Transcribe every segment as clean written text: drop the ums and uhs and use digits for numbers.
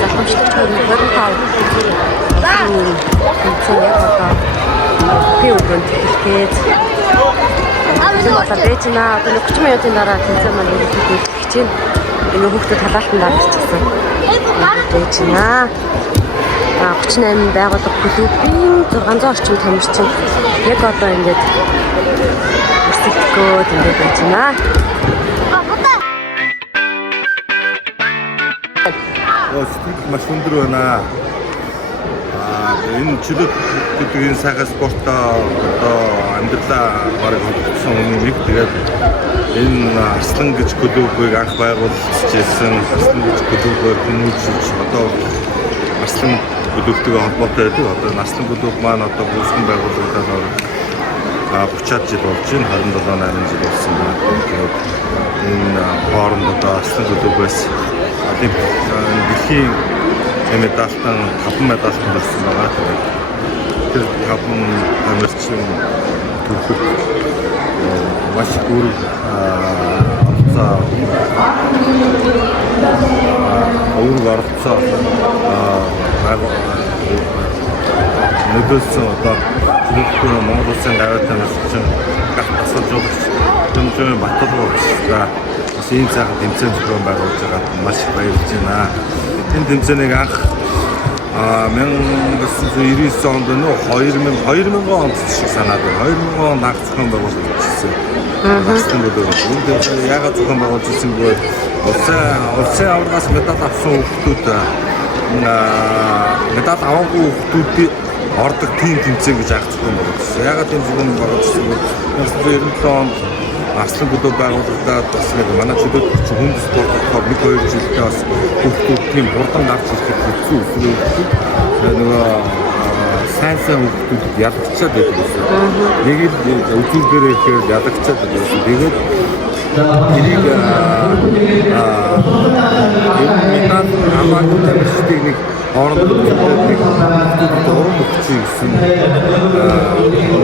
залхамжлагч 25 би өгөөнд хэлгээд одоо бэжнаа одоо 30 минутын дараа тэнцээ маань ирэх чинь энэ хүүхдэд халаалтан дарчихсан. Бэжнаа 38 байгууллага клубын 600 орчим тамирчин яг одоо ингээд өсөлтгөөд ингээд бэжнаа. Сэтгэл маш өндөр байна. Энэ чөлөөт гэдэг энэ сайхан спортоо одоо амьдралаа бараг холбогдсон нэг тэгээд энэ Арслан гэж клубыг анх байгуулжсэн Арслан гэж клубээр хүмүүжиж одоо Арслан клубтэй холбоотой байдаг. Одоо Арслан клуб маань одоо гүйцэтгэн байгууллагаас орж 30 жил болж байна. 27-8 жил болсон байна. Тэгээд энэ хооронд одоо Арслан клубээс дэлхийн медальтан 5 медальтан болсон байгаа. Тэр 5 тамирчин төлөвлөлт маш гүр оролцоо нэгдсэн одоо төлөвлөлтөө Монгол Улсын гавьяа тамирчин гал тасалж Дэмжин Батлууга бас ийм сайхан тэмцээн зохион байгуулж байгаад маш их баярлж байна. Энэ тэмцээнийг анх 1999 онд нөө 2000 онд шиг санаад байна. 2000 онд анх зохион байгуулагдсан. Арслан клуб. Энд яагаад зохион байгуулж ирсэн бэ? Улсын аваргаас медаль авсан хүүхдүүд медаль аваагүй хүүхдүүд ордог тим тэмцээн гэж анх зохион байгуулсан. Яагаад энэ зохион байгуулсан бэ? 1997 онд Арслан клуб байгуулагдаад бас нэг манай чөлөөт хүнд спортоор 1-2 жилдээ бас хүүхдүүд тийм хурдан гарч ирэхэд хэцүү өсрөөд нөгөө сайн хүүхдүүд ядагчаад байдаг гэсэн. Нэг л үзүүлбэрээ ихээр ядагчаад байдаг. Тэгээд энийг медаль аваагүй тамирчдыг нэг хоорондоо нэг хүүхдүүд уран өгчий гэсэн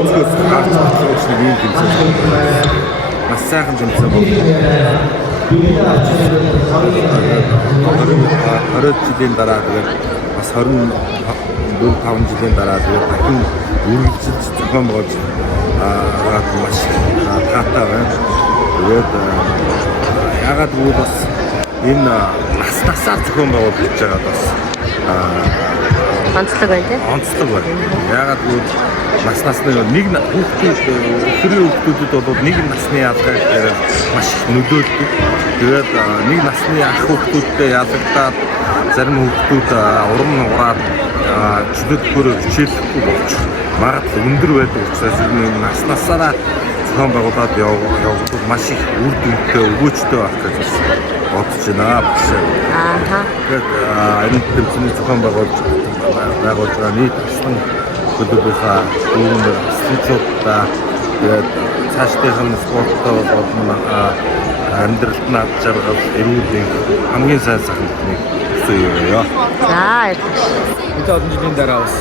үзгээс гарч ирж нэг юм тэмцээн. Маш сайхан тэмцээн бол 20 жилийн дараа тэгээд бас 24-5 жилийн дараа тэгээд дахин үргэлжлэж зохион байгуулж маш таатай байна. Тэгээд ягаад гэвэл бас энэ насаар зохион байгуулж байгаа бас онцлог байна тийм. Онцлог байна. Ягаад гэвэл наснаас нэг хүүхдүүдэд бол нэг насны ялгаа гэхээр маш их нөлөөлдөг. Тэгээд нэг насны ах хүүхдүүдтэй ялгагдаад зарим хүүхдүүд урам нугараад чөлөөт хичээлэхгүй болж магадлал өндөр байдаг учраас энэ наснасаараа зохион байгуулаад явагдвал маш их үр дүнтэй өгөөжтэй байх гэж бодож байна. Тэгээд энэ тэмцээний зохион байгуулж байгаа нийт Арслан клубийнхаа дүүрэн студиудаа тэгээд цаашдын спорттой болон амьдралд над жаргал эрүүлийн хамгийн сайн сайхныг хүсье. За бид олон жилийн дараа бас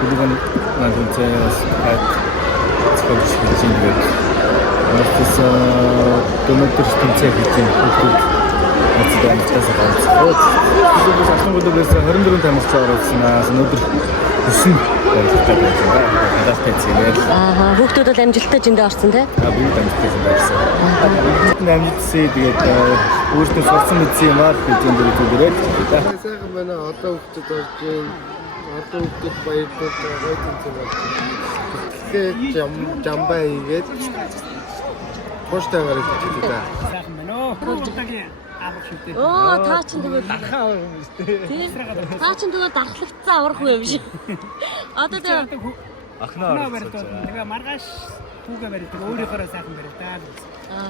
клубын маань тэмцээнээс спортч хийж ингээд бас өнөөдөр тэмцээн хийж хүүхдүүд Моцдоонтаас ганцхан. Бид Арслан клубээс 24 тамирчин оролцсон. Өнөөдөр 9 тамирчтай байсан. Надад тэнцэнээр. Хүүхдүүд бол амжилттай зэндээ орсон тий? Бүгд амжилттай зэндээ орсон. Амжилтсээ тэгээд өөртөө сурсан мэдсэн юм аа бид зэндээ зүгээрээ. Сайхан байна. Одоо хүүхдүүд орж байна. Одоо хүүхдүүд баярлалаа гоё тэнцээ байна. Тэгэхээр жамбаа хийгээд поштагаар хийчихээ да. Сайхан байна оо. Хүүхдүүдийн Оо таа чинь тэгээд дарахаа авах юм шүү дээ. Таа чинь тэгээд дарахлагцсан аврах юм шиг. Одоо тэгээд ахнаа барьдаг. Тэгээ маргааш түүгээ барьдаг. Өөрийнхөө сайхан барьдаг.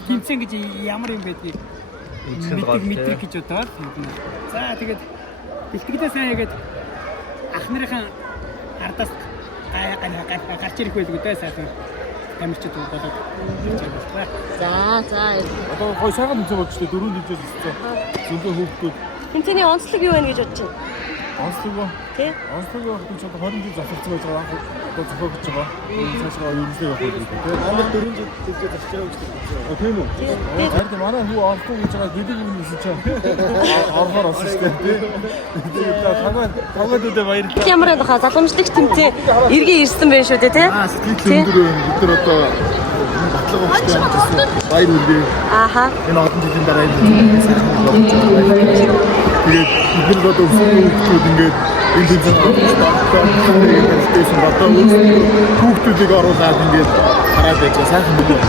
Тэмцэн гэж ямар юм байдгийг мэдрэх гэж бодоод. За тэгээд бэлтгэдээ сайн ягээд ах нарын ардаас гарч ирэх байдаг үү сайхан. Тамирчид болоод За одоо гой сайхан тэмцээн болж дээ 4 тэмцээн хийсэн. Зөндөө хүүхдүүд тэмцээний онцлог юу вэ гэж бодож байна? Онцлогоо. Тий? Онцлогоо гэж одоо 20 жил засалцсан байж байгаа. Одоо зохиогч байгаа. Цаашгаа ерөнхийдөө явах гэдэг. Манай 4 жил тэгж засч байгаа гэж байна. Тийм үү? Харин манай хүү онцлог гэж байгаа гэдэг юм хэлсэн чинь. Орхоор олсон шүү дээ. Тэгээд цагаан дүүдээ баярлалаа. Ямар нэг залгамжлагч тэмцээ эргээ ирсэн байх шүү дээ тий? Сэтгэл өндөр бид нар одоо батлага өгч байгаа баяр үргээ. Ааха. Энэ олон жилийн дараа энэ сайхан болж байгаа. Тэгээд бид нар одоо өсвөр ингээд энэ тэмцээн одоо хүүхдүүдийг оруулаад ингээд хараад байж байгаа сайхан юм.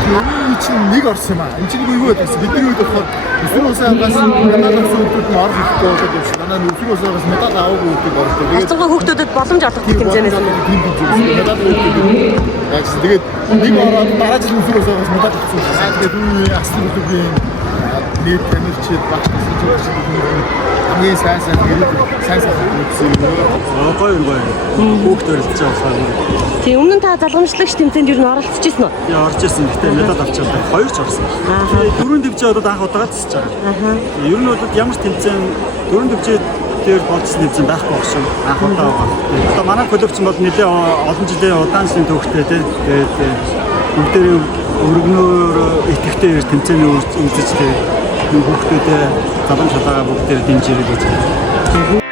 Чинь нэг орсон юм аа. Энд чинь юу байдаг вэ? Бидний үед болохоор өсвөр усаагаас надад хүүхдүүд нь орж ирэхгүй болоод байсан. Манай өсвөр усаагаас надад аваагүй хүүхдүүд ордог. Ацгаа хүүхдүүдэд боломж олгох тэмцээнээс надад тэгээд нэг ороод дараа жил өсвөр усаагаас надад авсан. Тэгээд үүний асар бүлгийн нийт тамирчид багтсан хамгийн сайн үзсэн. Гоё. Хүүхд өрөлдөж байгаа. тий өмнө нь та залгамжлагч тэмцээнд ер нь оролцож ирсэн үү? Я орж ирсэн. Гэтэ медаль авч чадсан. Хоёр ч орсон. Дөрөв дэвжээ одоо анх удаага цэсэж байгаа. Ер нь бол ямар ч тэмцээн дөрөв дэвжээ дээр болцсон тэмцээн байхгүй байх шүү. Анх удаа байгаа. Одоо манай клуб ч бол нэлээ олон жилийн удаансын төвхтэй тий. Тэгээд бүгдээрээ өргөнөөр итгэвтэй тэмцээний үзэж тий. Хүүхдүүдээ залан шалгаа бүгдээр дэмжиж ирэх гэж байна.